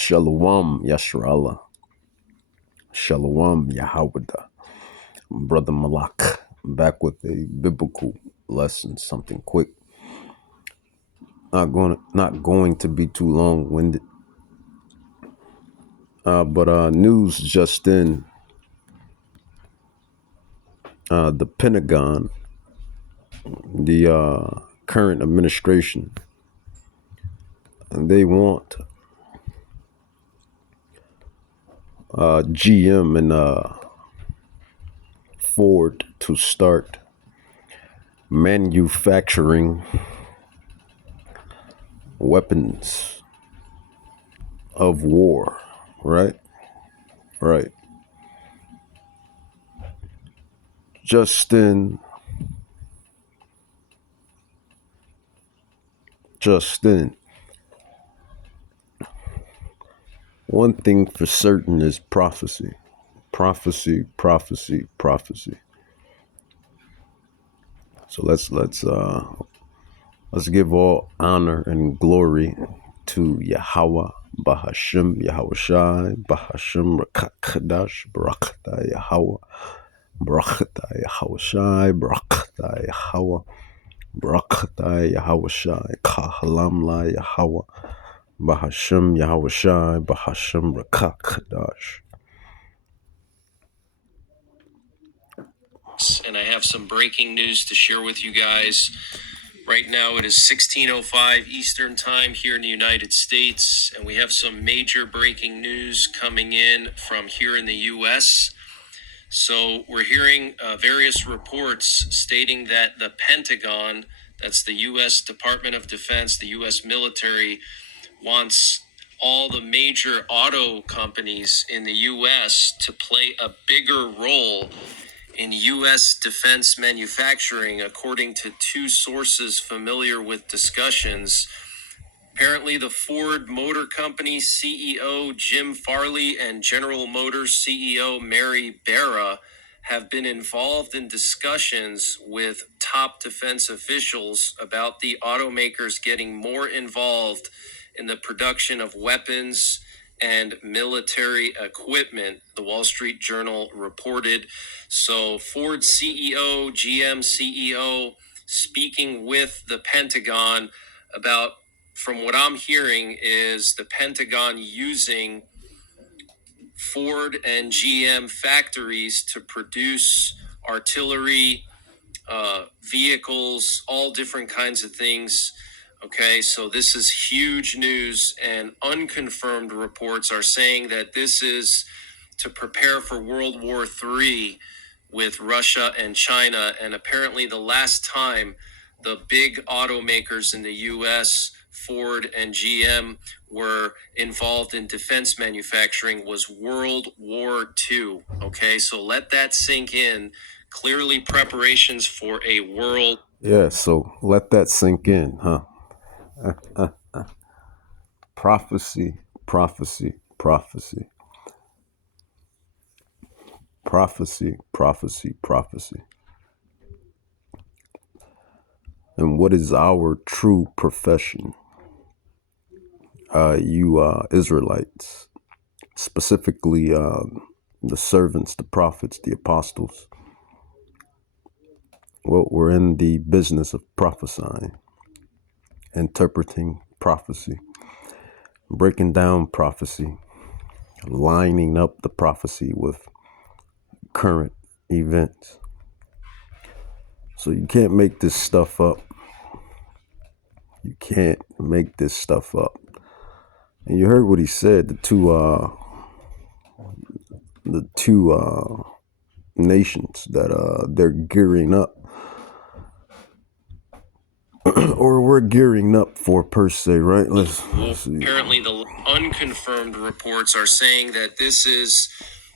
Shalom Yashrallah. Shalom Yahawada. Brother Malak. Back with a biblical lesson, something quick. Not going to be too long-winded. But news just in. The Pentagon, the current administration, they want GM and Ford to start manufacturing weapons of war, right? Right. Justin. One thing for certain is prophecy. Prophecy. So let's give all honor and glory to Yahweh, Bahashim, Yahushai, Bahashim, Rakakadash, Barakata Yahweh, Barakata Yahushai, Barakata Yahweh, Barakata Yahushai, Kahalam La Yahweh, Bahashim, Yahushai, Bahashim, Rakakadash. And I have some breaking news to share with you guys. Right now it is 16:05 Eastern Time here in the United States, and we have some major breaking news coming in from here in the U.S. So we're hearing various reports stating that the Pentagon, that's the U.S. Department of Defense, the U.S. military, wants all the major auto companies in the U.S. to play a bigger role in U.S. defense manufacturing, according to two sources familiar with discussions. Apparently, the Ford Motor Company CEO Jim Farley and General Motors CEO Mary Barra have been involved in discussions with top defense officials about the automakers getting more involved in the production of weapons and military equipment, the Wall Street Journal reported. So Ford CEO, GM CEO, speaking with the Pentagon about, from what I'm hearing, is the Pentagon using Ford and GM factories to produce artillery, vehicles, all different kinds of things. Okay, so this is huge news, and unconfirmed reports are saying that this is to prepare for World War III with Russia and China. And apparently the last time the big automakers in the U.S., Ford and GM, were involved in defense manufacturing was World War II. Okay, so let that sink in. Clearly preparations for a world. Yeah, so let that sink in, huh? Prophecy. And what is our true profession? You Israelites, specifically the servants, the prophets, the apostles. Well, we're in the business of prophesying, interpreting prophecy, breaking down prophecy, lining up the prophecy with current events. So you can't make this stuff up. You can't make this stuff up. And you heard what he said, the two nations that they're gearing up or we're gearing up for, per se, right? Let's see. Apparently the unconfirmed reports are saying that this is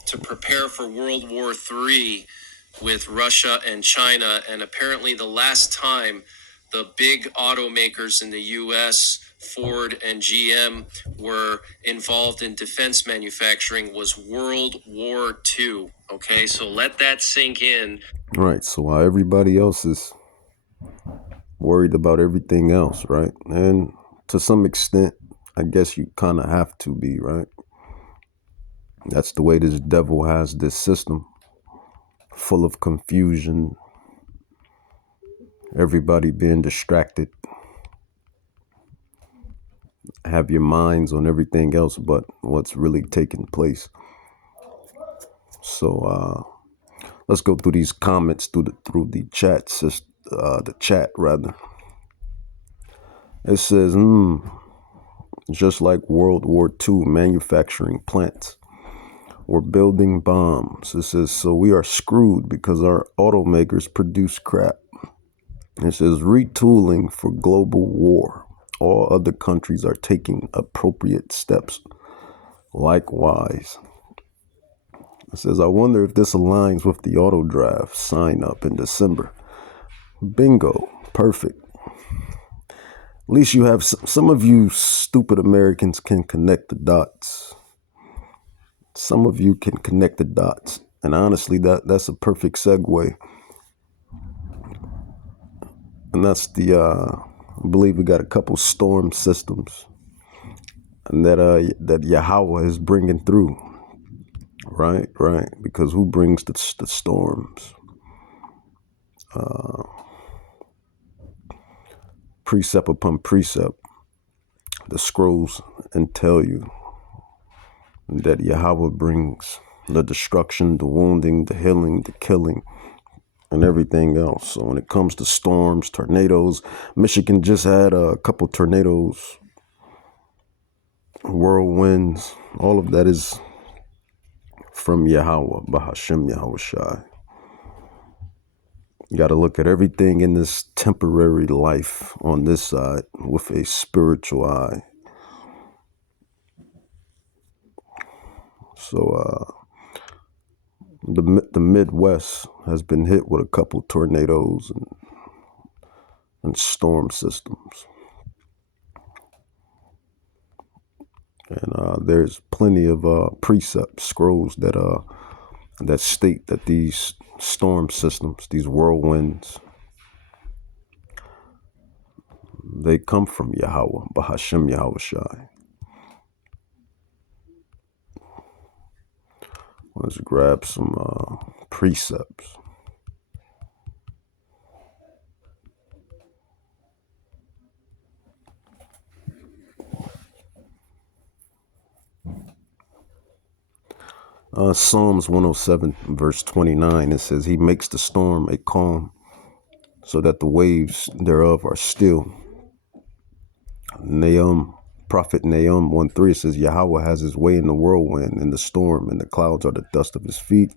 to prepare for World War III with Russia and China. And apparently the last time the big automakers in the U.S., Ford and GM, were involved in defense manufacturing was World War II. Okay, so let that sink in. Right, so while everybody else is worried about everything else, right? And to some extent, I guess you kind of have to be, right? That's the way this devil has this system, full of confusion, everybody being distracted, have your minds on everything else but what's really taking place. So let's go through these comments through the chat, the chat rather. It says, just like World War II manufacturing plants or building bombs. It says, so we are screwed because our automakers produce crap. It says, retooling for global war. All other countries are taking appropriate steps. Likewise. It says, I wonder if this aligns with the auto drive sign up in December. Bingo. Perfect. At least you have some of you stupid Americans can connect the dots. Some of you can connect the dots. And honestly, that's a perfect segue. And that's I believe we got a couple storm systems and that Yahweh is bringing through. Right. Because who brings the storms? Precept upon precept, the scrolls and tell you that Yahweh brings the destruction, the wounding, the healing, the killing, and everything else. So when it comes to storms, tornadoes, Michigan just had a couple tornadoes, whirlwinds. All of that is from Yahweh, Bahashem Yahweh Shai. You got to look at everything in this temporary life on this side with a spiritual eye. So the Midwest has been hit with a couple tornadoes and storm systems. And there's plenty of precepts, scrolls that state that these storm systems, these whirlwinds, they come from Yahweh, Bahashem Yahweh Shai. Let's grab some precepts. Psalms 107, verse 29, it says, he makes the storm a calm so that the waves thereof are still. Prophet Nahum 1:3 says, Yahweh has his way in the whirlwind, in the storm, and the clouds are the dust of his feet.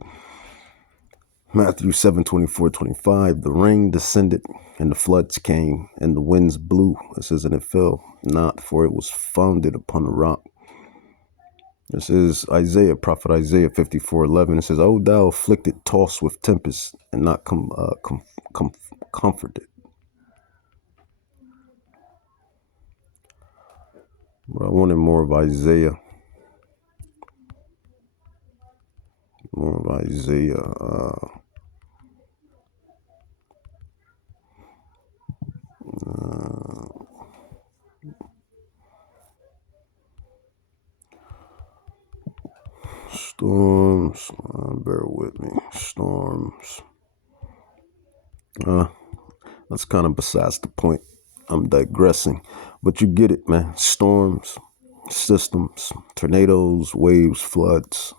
Matthew 7:24-25, the rain descended, and the floods came, and the winds blew. It says, and it fell not, for it was founded upon a rock. This is Prophet Isaiah 54:11. It says, O thou afflicted, tossed with tempest, and not comforted. But I wanted more of Isaiah. Storms, bear with me. Storms. That's kind of besides the point. I'm digressing, but you get it, man. Storms, systems, tornadoes, waves, floods,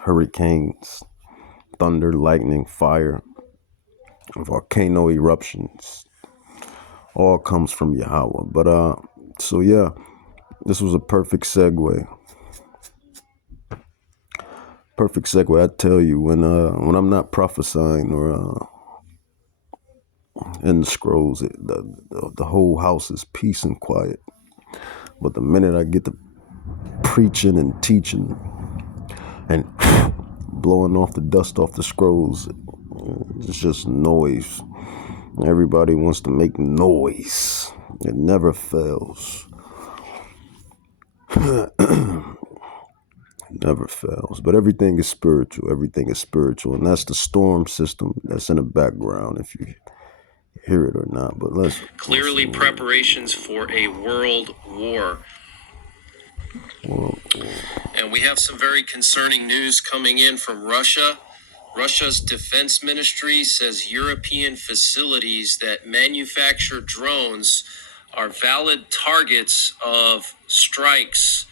hurricanes, thunder, lightning, fire, volcano eruptions. All comes from Yahweh. But so yeah, this was a perfect segue. I tell you, when I'm not prophesying or in the scrolls, the whole house is peace and quiet. But the minute I get to preaching and teaching and blowing off the dust off the scrolls, it's just noise. Everybody wants to make noise. It never fails. Never fails. But everything is spiritual. And that's the storm system that's in the background, if you hear it or not. But let's Clearly preparations for a world war. And we have some very concerning news coming in from Russia. Russia's defense ministry says European facilities that manufacture drones are valid targets of strikes.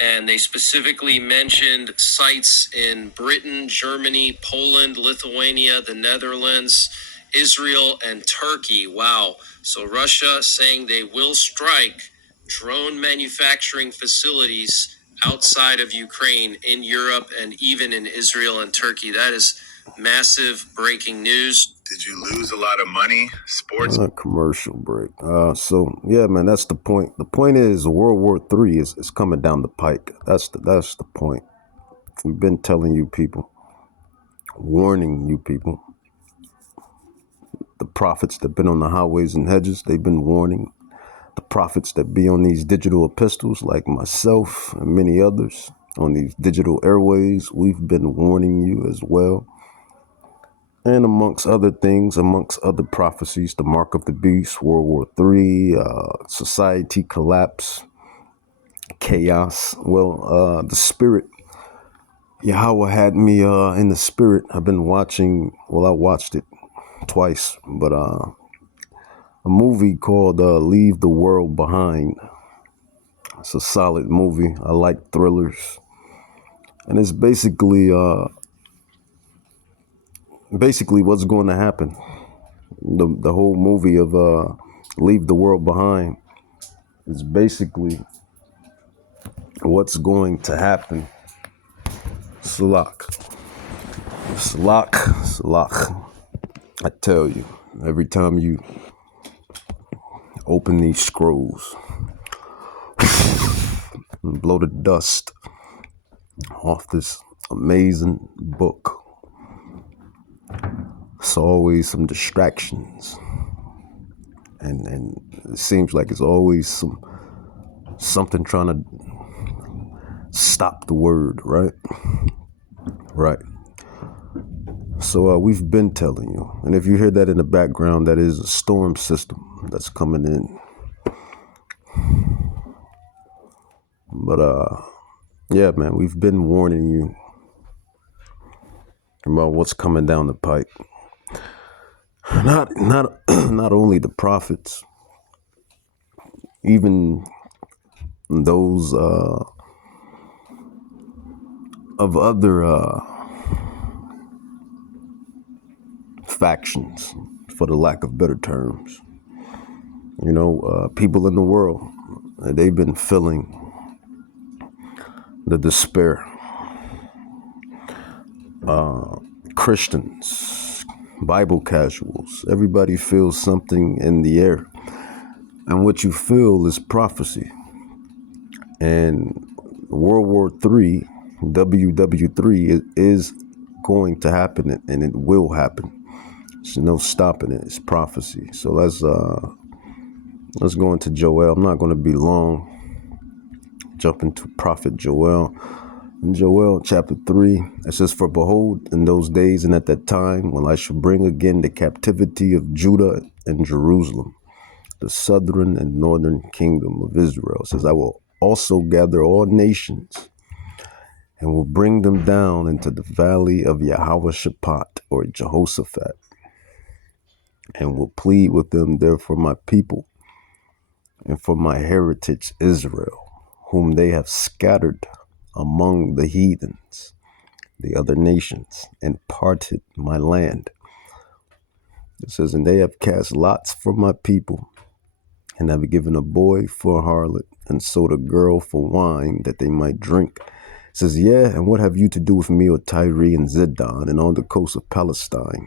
And they specifically mentioned sites in Britain, Germany, Poland, Lithuania, the Netherlands, Israel, and Turkey. Wow. So Russia saying they will strike drone manufacturing facilities outside of Ukraine, in Europe, and even in Israel and Turkey. That is massive breaking news. Did you lose a lot of money? Sports? Commercial break. So yeah, man, that's the point. The point is World War III is coming down the pike. That's the point. We've been telling you people, warning you people. The prophets that been on the highways and hedges, they've been warning. The prophets that be on these digital epistles, like myself and many others on these digital airways, we've been warning you as well. And amongst other things, amongst other prophecies, the mark of the beast, World War III, society collapse, chaos. Well, the spirit, Yahweh had me in the spirit. I've been watching, well, I watched it twice, but a movie called Leave the World Behind. It's a solid movie. I like thrillers. And it's basically what's going to happen. The whole movie of Leave the World Behind is basically what's going to happen. Salak. I tell you, every time you open these scrolls and blow the dust off this amazing book, it's always some distractions. And it seems like it's always something trying to stop the word, right? Right. So we've been telling you, and if you hear that in the background, that is a storm system that's coming in. But yeah, man, we've been warning you about what's coming down the pike. Not only the prophets, even those of other factions, for the lack of better terms. You know, people in the world, they've been feeling the despair. Christians, Bible casuals, everybody feels something in the air. And what you feel is prophecy. And World War III, WW3 is going to happen, and it will happen. There's no stopping it. It's prophecy. So let's go into Joel. I'm not going to be long. Jump into Prophet Joel. In Joel chapter 3, it says, "For behold, in those days and at that time, when I shall bring again the captivity of Judah and Jerusalem, the southern and northern kingdom of Israel," it says, "I will also gather all nations and will bring them down into the valley of Jehoshaphat," or Jehoshaphat, "and will plead with them there for my people and for my heritage Israel, whom they have scattered among the heathens, the other nations, and parted my land." It says, "And they have cast lots for my people, and have given a boy for a harlot, and sold a girl for wine, that they might drink." It says, "Yeah, and what have you to do with me, O Tyre and Zidon, and on the coast of Palestine?"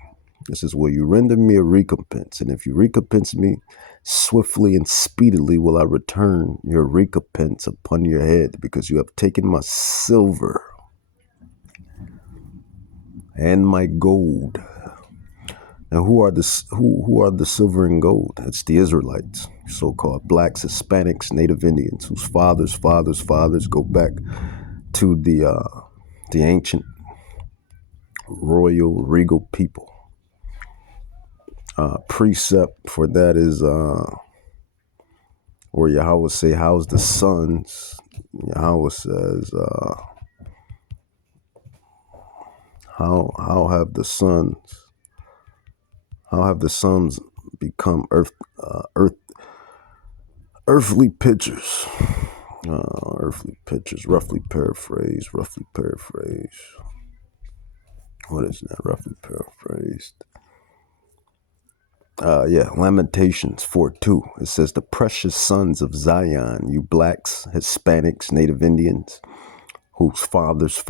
This is where you render me a recompense, and if you recompense me, swiftly and speedily will I return your recompense upon your head, because you have taken my silver and my gold. And who are the silver and gold? It's the Israelites, so-called blacks, Hispanics, Native Indians, whose fathers go back to the ancient royal regal people. Precept for that is Or Yahweh say, how's the sons? Yahweh says, how have the sons become earthly pictures? Earthly pictures, roughly paraphrased. What is that? Roughly paraphrased. Lamentations 4:2. It says, the precious sons of Zion, you blacks, Hispanics, Native Indians, whose fathers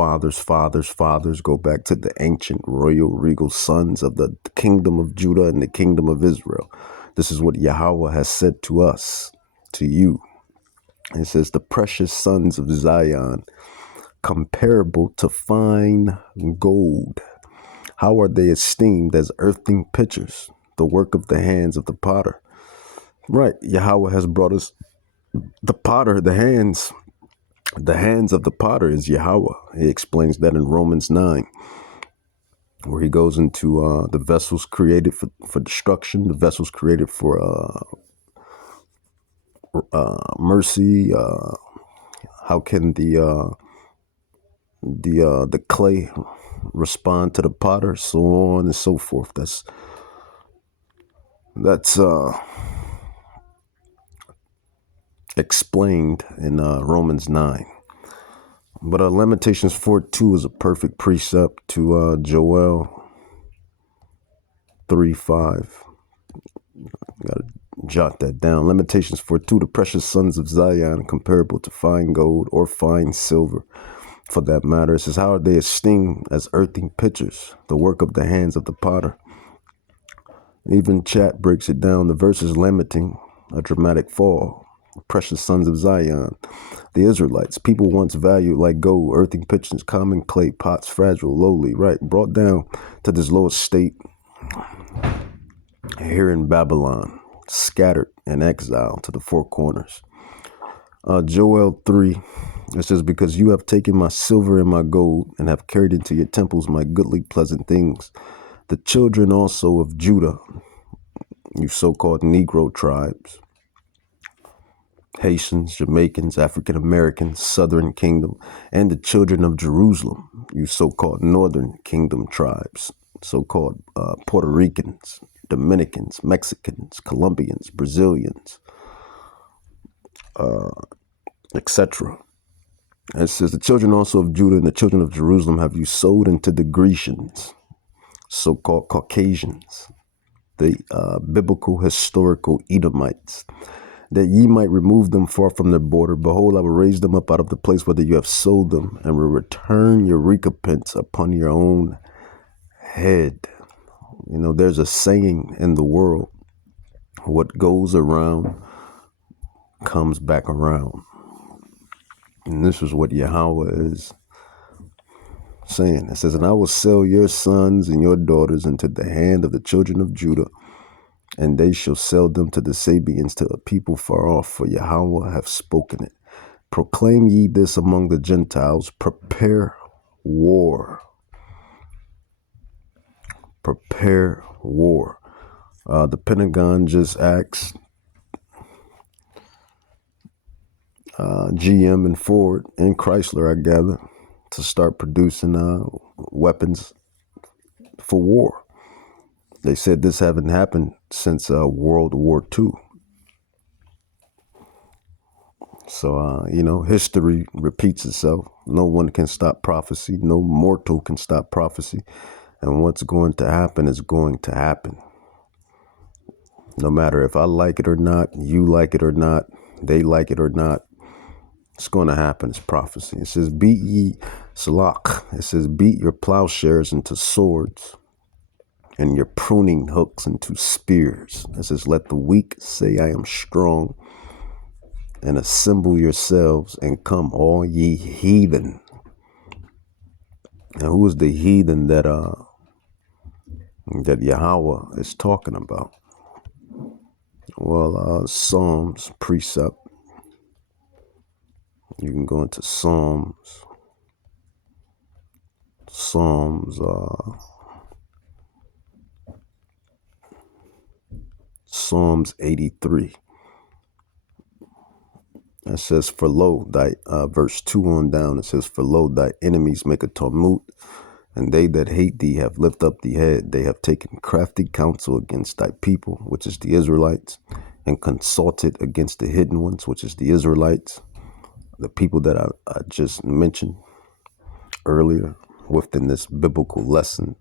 go back to the ancient royal regal sons of the kingdom of Judah and the kingdom of Israel. This is what Yahweh has said to us, to you. It says, the precious sons of Zion, comparable to fine gold. How are they esteemed as earthly pitchers, the work of the hands of the potter? Right. Yahweh has brought us the potter, the hands of the potter is Yahweh. He explains that in Romans 9, where he goes into the vessels created for destruction, the vessels created for mercy. How can the clay respond to the potter, so on and so forth. That's explained in Romans 9. But Lamentations 4:2 is a perfect precept to Joel 3:5. Gotta jot that down. Lamentations 4:2, the precious sons of Zion, comparable to fine gold or fine silver, for that matter. It says, how are they esteemed as earthly pitchers, the work of the hands of the potter? Even chat breaks it down. The verse is lamenting a dramatic fall. Precious sons of Zion, the Israelites, people once valued like gold, earthen pitchers, common clay pots, fragile, lowly, right, brought down to this lowest state here in Babylon, scattered in exile to the four corners. Joel 3, it says, because you have taken my silver and my gold and have carried into your temples my goodly pleasant things. The children also of Judah, you so-called Negro tribes, Haitians, Jamaicans, African Americans, Southern Kingdom, and the children of Jerusalem, you so-called Northern Kingdom tribes, so-called Puerto Ricans, Dominicans, Mexicans, Colombians, Brazilians, etc. It says, the children also of Judah and the children of Jerusalem have you sold into the Grecians, so-called Caucasians, the biblical historical Edomites, that ye might remove them far from their border. Behold, I will raise them up out of the place whither you have sold them, and will return your recompense upon your own head. You know, there's a saying in the world, what goes around comes back around. And this is what Yahweh is saying. It says, and I will sell your sons and your daughters into the hand of the children of Judah, and they shall sell them to the Sabians, to a people far off, for Yahweh hath spoken it. Proclaim ye this among the Gentiles, prepare war. Prepare war. The Pentagon just asked GM and Ford and Chrysler, I gather, to start producing weapons for war. They said this haven't happened since World War II. So, history repeats itself. No one can stop prophecy. No mortal can stop prophecy. And what's going to happen is going to happen. No matter if I like it or not, you like it or not, they like it or not, it's going to happen. It's prophecy. It says, beat ye salak. It says, beat your plowshares into swords and your pruning hooks into spears. It says, let the weak say I am strong, and assemble yourselves and come all ye heathen. Now, who is the heathen that Yahweh is talking about? Well, Psalms precept. You can go into Psalms 83. It says, for lo, thy, verse 2 on down, it says, for lo, thy enemies make a tumult, and they that hate thee have lifted up the head. They have taken crafty counsel against thy people, which is the Israelites, and consulted against the hidden ones, which is the Israelites, the people that I just mentioned earlier within this biblical lesson,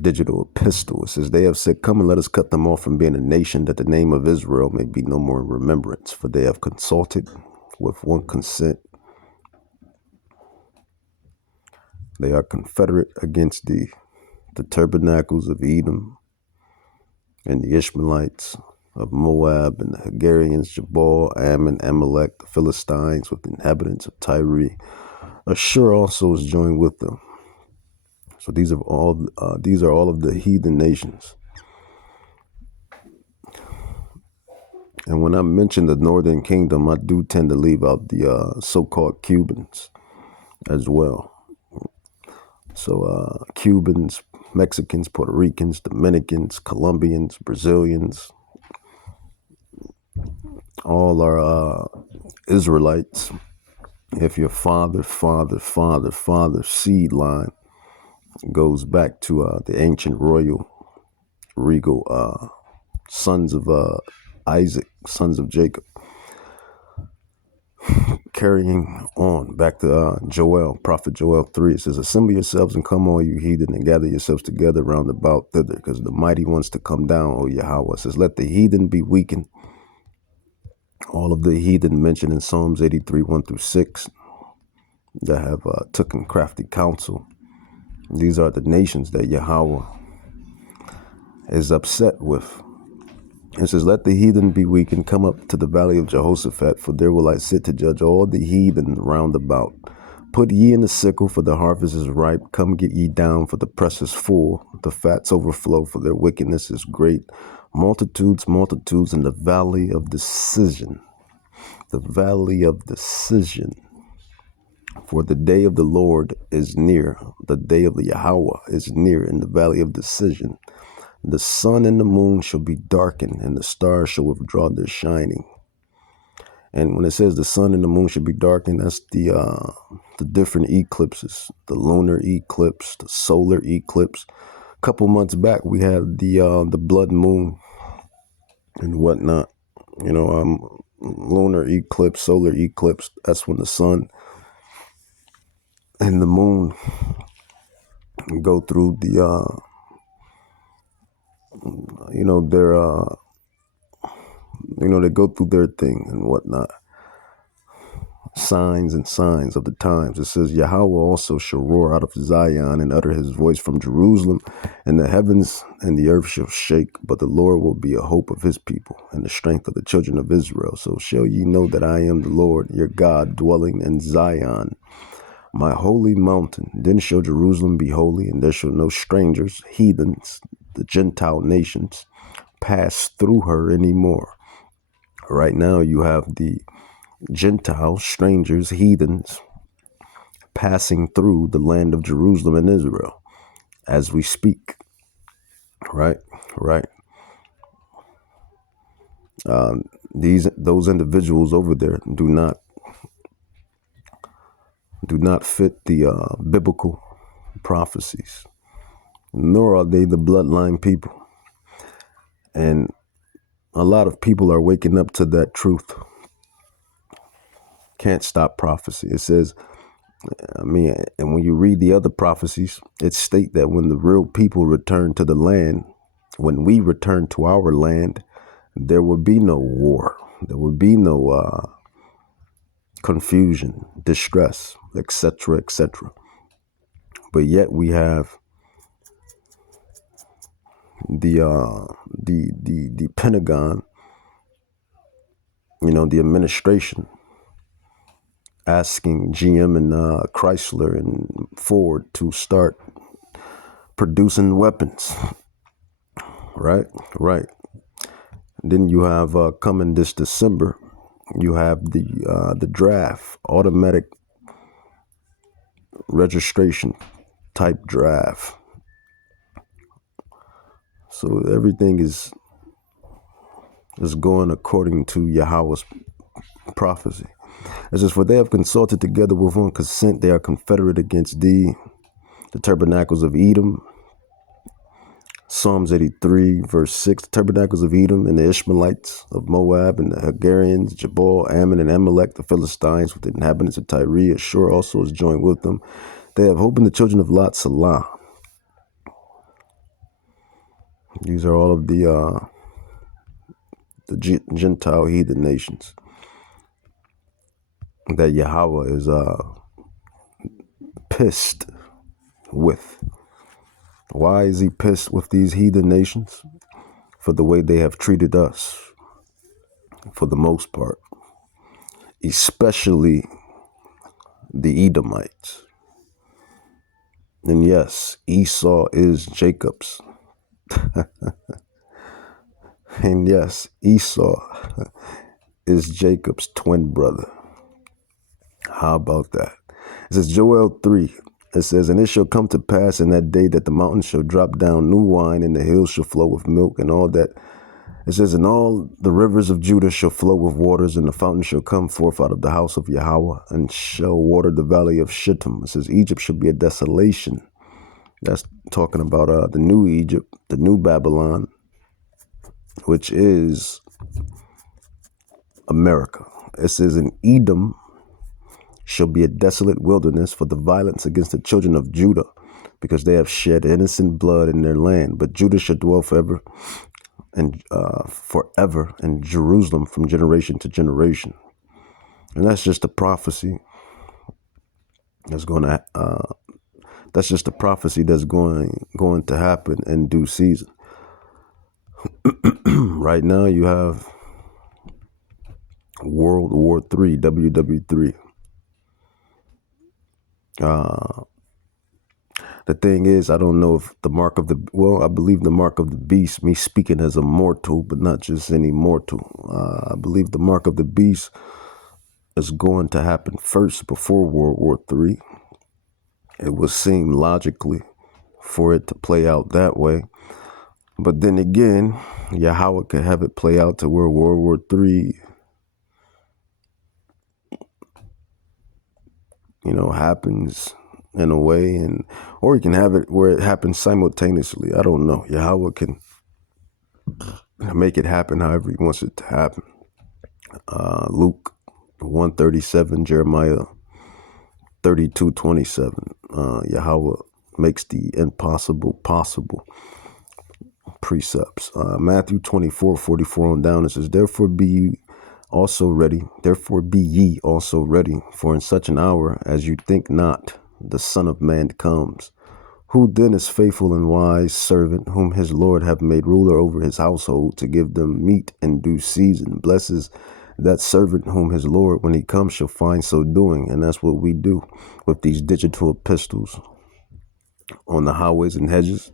digital epistle. It says, they have said, come and let us cut them off from being a nation, that the name of Israel may be no more in remembrance. For they have consulted with one consent. They are confederate against the tabernacles of Edom and the Ishmaelites of Moab and the Hagarians, Jabal, Ammon, Amalek, the Philistines with the inhabitants of Tyre. Ashur also is joined with them. So these are all of the heathen nations. And when I mention the northern kingdom, I do tend to leave out the so-called Cubans as well. So Cubans, Mexicans, Puerto Ricans, Dominicans, Colombians, Brazilians, all are Israelites. If your father seed line goes back to the ancient royal regal sons of Isaac, sons of Jacob, carrying on back to Joel, prophet Joel 3, it says, assemble yourselves and come all you heathen, and gather yourselves together round about thither, because the mighty wants to come down, O Yahweh. It says, let the heathen be weakened. All of the heathen mentioned in Psalms 83, 1 through 6, that have taken crafty counsel. These are the nations that Yahweh is upset with. It says, let the heathen be weak and come up to the valley of Jehoshaphat, for there will I sit to judge all the heathen round about. Put ye in the sickle, for the harvest is ripe. Come get ye down, for the press is full. The fats overflow, for their wickedness is great. Multitudes in the valley of decision. The valley of decision. For the day of the Lord is near. The day of the Yahweh is near in the valley of decision. The sun and the moon shall be darkened, and the stars shall withdraw their shining. And when it says the sun and the moon should be darkened, that's the different eclipses, the lunar eclipse, the solar eclipse. A couple months back, we had the blood moon and whatnot. Lunar eclipse, solar eclipse. That's when the sun and the moon go through they go through their thing and whatnot. Signs of the times. It says, Yahweh also shall roar out of Zion and utter his voice from Jerusalem, and the heavens and the earth shall shake, but the Lord will be a hope of his people and the strength of the children of Israel. So shall ye know that I am the Lord your God, dwelling in Zion, my holy mountain. Then shall Jerusalem be holy, and there shall no strangers, heathens, the Gentile nations, pass through her anymore. Right now you have the Gentiles, strangers, heathens, passing through the land of Jerusalem and Israel as we speak. Right. Those individuals over there do not fit the biblical prophecies, nor are they the bloodline people. And a lot of people are waking up to that truth. Can't stop prophecy. It says, and when you read the other prophecies, it states that when the real people return to the land, when we return to our land, there will be no war. There will be no confusion, distress, etc., etc. But yet we have the Pentagon, the administration, asking GM and Chrysler and Ford to start producing weapons. Right. Then you have coming this December, you have the draft, automatic registration type draft. So everything is going according to Yahweh's prophecy. It says, for they have consulted together with one consent, they are confederate against thee, the tabernacles of Edom. Psalms 83, verse 6, the tabernacles of Edom and the Ishmaelites of Moab and the Hagarians, Jabal, Ammon, and Amalek, the Philistines with the inhabitants of Tyre. Ashur also is joined with them. They have hope in the children of Lot, Salah. These are all of the Gentile heathen nations that Yahweh is pissed with. Why is he pissed with these heathen nations? For the way they have treated us, for the most part, especially the Edomites. And yes, Esau is Jacob's. And yes, Esau is Jacob's twin brother. How about that? It says Joel 3. It says, and it shall come to pass in that day that the mountains shall drop down new wine and the hills shall flow with milk and all that. It says, and all the rivers of Judah shall flow with waters, and the fountain shall come forth out of the house of Yahweh and shall water the valley of Shittim. It says, Egypt shall be a desolation. That's talking about the new Egypt, the new Babylon, which is America. It says, and Edom shall be a desolate wilderness for the violence against the children of Judah, because they have shed innocent blood in their land. But Judah shall dwell forever and Jerusalem from generation to generation. And that's just a prophecy that's going to to happen in due season. Right now you have World War III, WW3. The thing is, I don't know if I believe the mark of the beast, me speaking as a mortal, but not just any mortal. I believe the mark of the beast is going to happen first before World War III. It would seem logically for it to play out that way. But then again, Yahweh could have it play out to where World War III, happens in a way, or he can have it where it happens simultaneously. I don't know. Yahweh can make it happen however he wants it to happen. Luke 1:37, Jeremiah 32:27. Yahweh makes the impossible possible. Precepts. Matthew 24:44 on down, it says, therefore be ye also ready, for in such an hour as you think not, the Son of Man comes. Who then is faithful and wise servant, whom his Lord hath made ruler over his household, to give them meat in due season? Blesses that servant whom his Lord, when he comes, shall find so doing. And that's what we do with these digital epistles on the highways and hedges,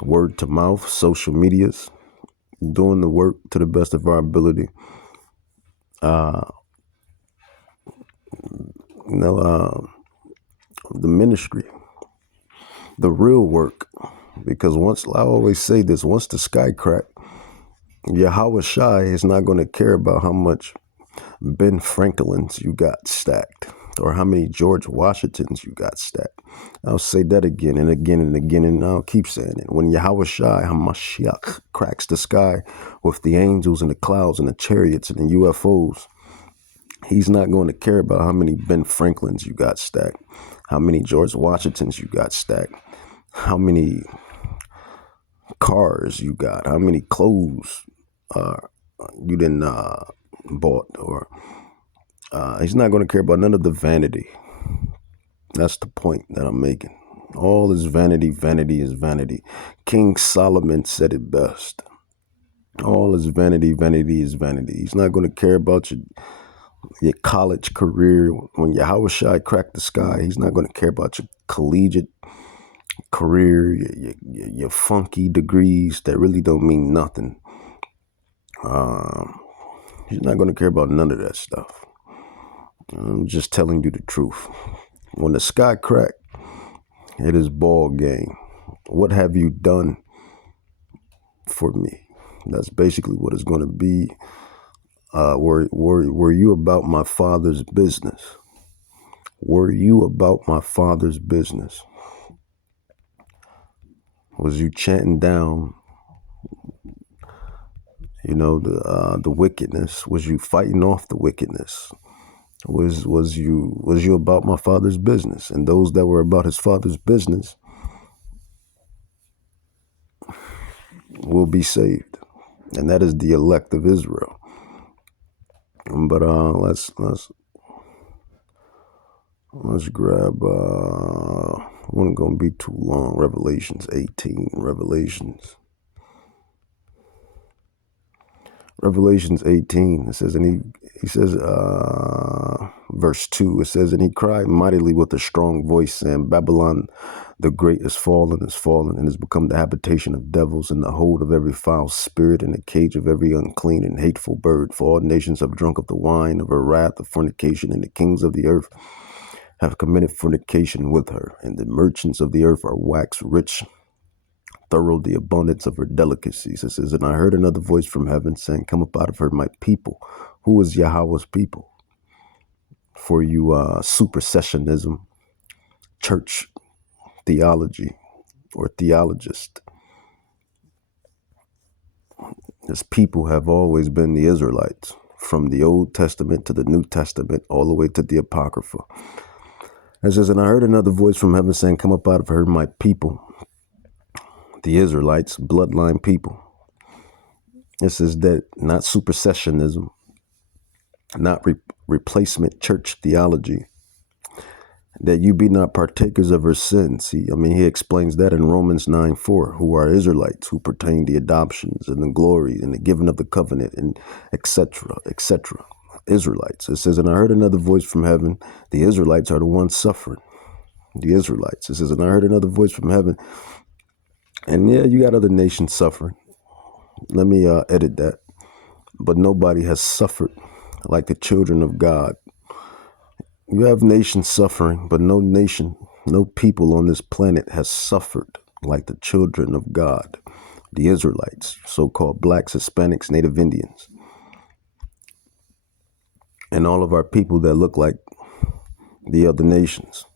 word to mouth, social medias, doing the work to the best of our ability. The ministry, the real work, because I always say this, once the sky crack, Yahweh Shai is not going to care about how much Ben Franklins you got stacked or how many George Washingtons you got stacked. I'll say that again and again and again, and I'll keep saying it. When Yahweh Shai HaMashiach cracks the sky with the angels and the clouds and the chariots and the UFOs, he's not going to care about how many Ben Franklins you got stacked, how many George Washingtons you got stacked, how many cars you got, how many clothes you didn't bought, or he's not going to care about none of the vanity. That's the point that I'm making. All is vanity. Vanity is vanity. King Solomon said it best. All is vanity. Vanity is vanity. He's not going to care about your college career. When Yahweh Shai cracked the sky, he's not going to care about your collegiate career, your funky degrees that really don't mean nothing. He's not going to care about none of that stuff. I'm just telling you the truth. When the sky crack, it is ball game. What have you done for me? That's basically what it's going to be. Were you about my Father's business? Were you about my Father's business? Was you chanting down, the wickedness? Was you fighting off the wickedness? Was you about my Father's business? And those that were about his Father's business will be saved, and that is the elect of Israel. But let's grab. It wasn't gonna be too long. Revelations 18. Revelations 18. It says, and he says, verse 2. It says, and he cried mightily with a strong voice, saying, Babylon the great is fallen, and has become the habitation of devils, and the hold of every foul spirit, and the cage of every unclean and hateful bird. For all nations have drunk of the wine of her wrath of fornication, and the kings of the earth have committed fornication with her, and the merchants of the earth are waxed rich thorough the abundance of her delicacies. It says, and I heard another voice from heaven saying, come up out of her, my people. Who is Yahweh's people? For you supersessionism, church theology, or theologist. His people have always been the Israelites, from the Old Testament to the New Testament, all the way to the Apocrypha. It says, and I heard another voice from heaven saying, come up out of her, my people, the Israelites, bloodline people. It says that not supersessionism, not replacement church theology, that you be not partakers of her sins. He explains that in Romans 9:4, who are Israelites, who pertain the adoptions and the glory and the giving of the covenant, and etc., etc. Israelites. It says, and I heard another voice from heaven. The Israelites are the ones suffering. The Israelites. It says, and I heard another voice from heaven. And yeah, you got other nations suffering. Let me edit that. But nobody has suffered like the children of God. You have nations suffering, but no nation, no people on this planet has suffered like the children of God, the Israelites, so-called blacks, Hispanics, Native Indians, and all of our people that look like the other nations.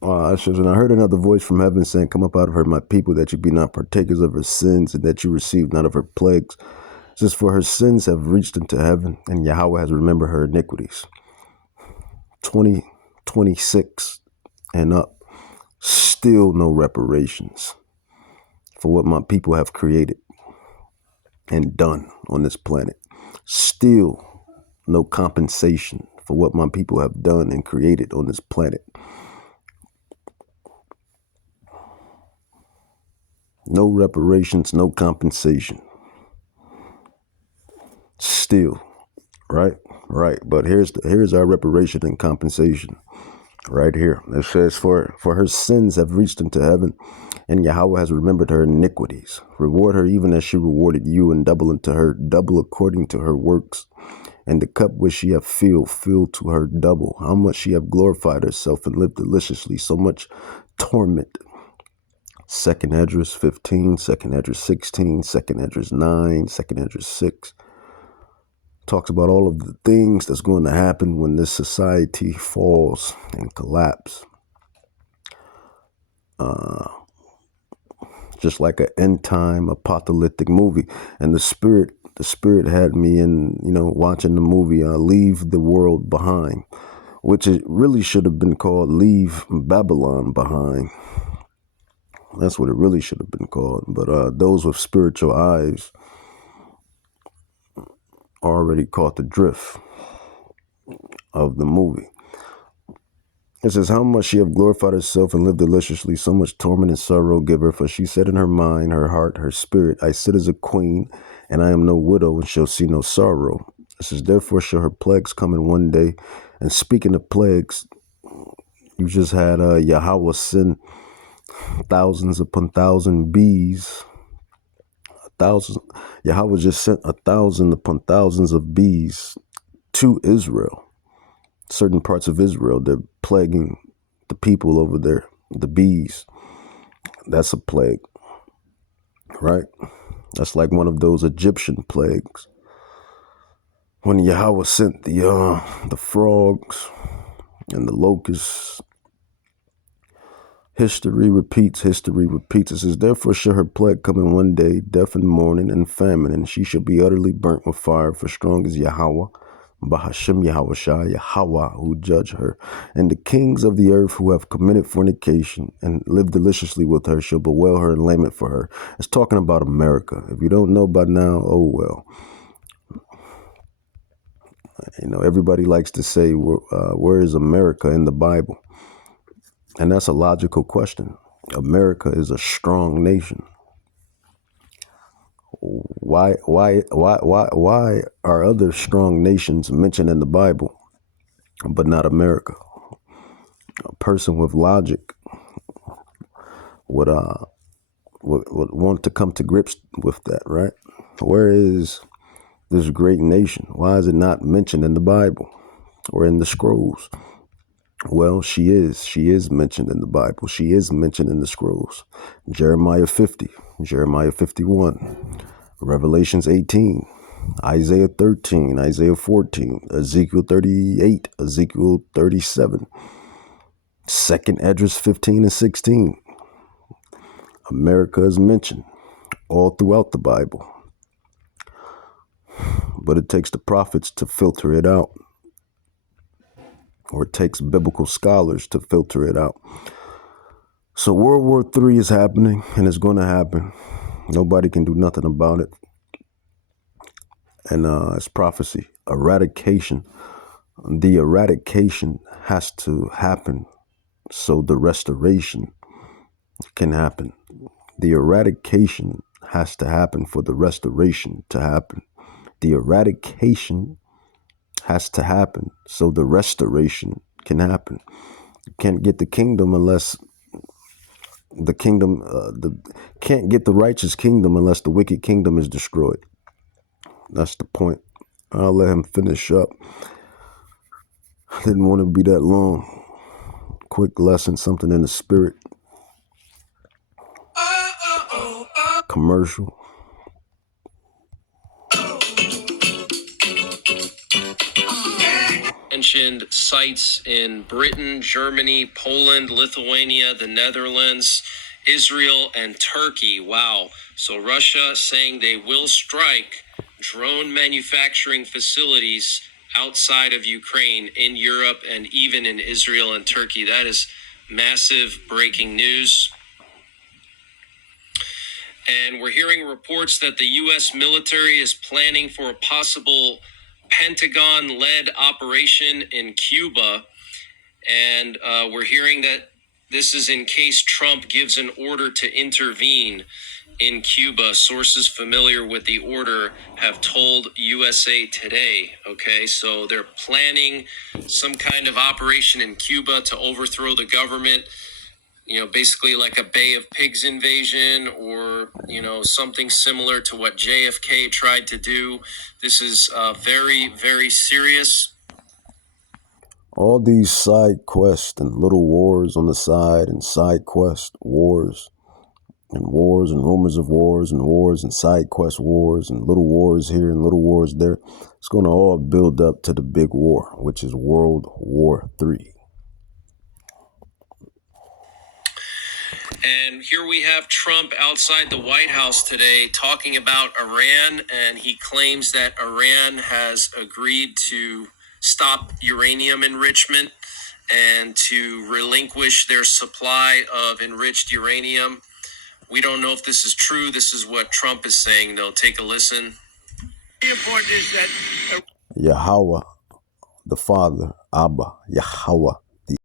It says, and I heard another voice from heaven saying, come up out of her, my people, that you be not partakers of her sins, and that you receive none of her plagues. It says, for her sins have reached into heaven, and Yahweh has remembered her iniquities. 2026 and up, still no reparations for what my people have created and done on this planet. Still no compensation for what my people have done and created on this planet. No reparations, no compensation. Still, right. But here's our reparation and compensation right here. It says, for her sins have reached into heaven, and Yahweh has remembered her iniquities. Reward her even as she rewarded you, and double unto her, double according to her works. And the cup which she hath filled, fill to her double. How much she hath glorified herself and lived deliciously, so much torment. 2nd Esdras 15, 2nd Esdras 16, 2nd Esdras 9, 2nd Esdras 6. Talks about all of the things that's going to happen when this society falls and collapse. Just like an end time apocalyptic movie. And the spirit had me in, watching the movie Leave the World Behind, which it really should have been called Leave Babylon Behind. That's what it really should have been called. But those with spiritual eyes already caught the drift of the movie. It says, how much she have glorified herself and lived deliciously, so much torment and sorrow give her. For she said in her mind, her heart, her spirit, I sit as a queen, and I am no widow, and shall see no sorrow. It says, therefore shall her plagues come in one day. And speaking of plagues, you just had Yahweh send thousands upon thousand bees. Yahweh just sent 1,000 upon thousands of bees to Israel. Certain parts of Israel, they're plaguing the people over there, the bees. That's a plague, right? That's like one of those Egyptian plagues. When Yahweh sent the frogs and the locusts, history repeats. It says, therefore shall her plague come in one day, death and mourning and famine, and she shall be utterly burnt with fire, for strong is Yahweh, Bahashem Yahweh Yahweh, who judge her. And the kings of the earth who have committed fornication and lived deliciously with her shall bewail her and lament for her. It's talking about America. If you don't know by now, oh well. Everybody likes to say, where is America in the Bible? And that's a logical question. America is a strong nation. Why are other strong nations mentioned in the Bible, but not America? A person with logic would want to come to grips with that, right? Where is this great nation? Why is it not mentioned in the Bible or in the scrolls? Well, she is mentioned in the Bible. She is mentioned in the scrolls. Jeremiah 50, Jeremiah 51, Revelations 18, Isaiah 13, Isaiah 14, Ezekiel 38, Ezekiel 37, 2nd Esdras 15 and 16. America is mentioned all throughout the Bible. But it takes the prophets to filter it out. Or it takes biblical scholars to filter it out. So World War III is happening, and it's going to happen. Nobody can do nothing about it. And it's prophecy. Eradication. The eradication has to happen so the restoration can happen. The eradication has to happen for the restoration to happen. The eradication has to happen so the restoration can happen. You can't get the kingdom unless the kingdom, can't get the righteous kingdom unless the wicked kingdom is destroyed. That's the point. I'll let him finish up. I didn't want to be that long. Quick lesson, something in the spirit. Commercial. Mentioned sites in Britain, Germany, Poland, Lithuania, the Netherlands, Israel, and Turkey. Wow. So Russia saying they will strike drone manufacturing facilities outside of Ukraine, in Europe, and even in Israel and Turkey. That is massive breaking news. And we're hearing reports that the U.S. military is planning for a possible Pentagon-led operation in Cuba. And we're hearing that this is in case Trump gives an order to intervene in Cuba. Sources familiar with the order have told USA Today. Okay, so they're planning some kind of operation in Cuba to overthrow the government. Basically like a Bay of Pigs invasion, or, something similar to what JFK tried to do. This is very, very serious. All these side quests and little wars on the side, and side quest wars and rumors of wars and side quest wars and little wars here and little wars there. It's going to all build up to the big war, which is World War III. And here we have Trump outside the White House today talking about Iran, and he claims that Iran has agreed to stop uranium enrichment and to relinquish their supply of enriched uranium. We don't know if this is true. This is what Trump is saying, though. Take a listen. The important is that Yahweh, the Father, Abba, Yahweh,